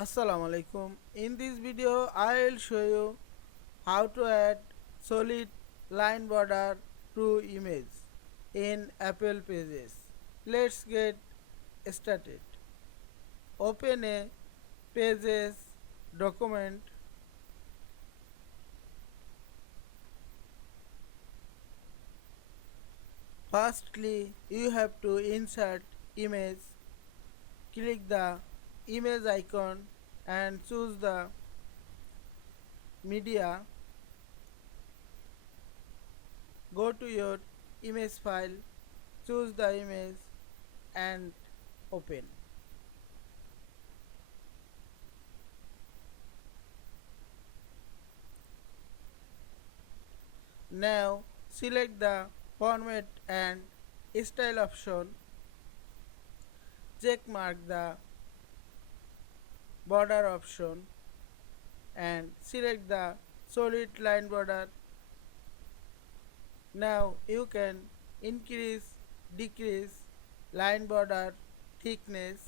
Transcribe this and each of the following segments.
Assalamu Alaikum. In this video, I will show you how to add solid line border to image in Apple Pages. Let's get started. Open a Pages document. Firstly, you have to insert image. Click the image icon and choose the media. Go to your image file, choose the image and open. Now select the format and style option. Check mark the border option and select the solid line border. Now you can increase, decrease line border thickness.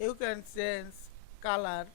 You can change color.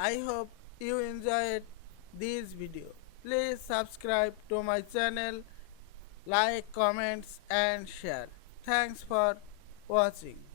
I hope you enjoyed this video. Please subscribe to my channel, like, comments and share. Thanks for watching.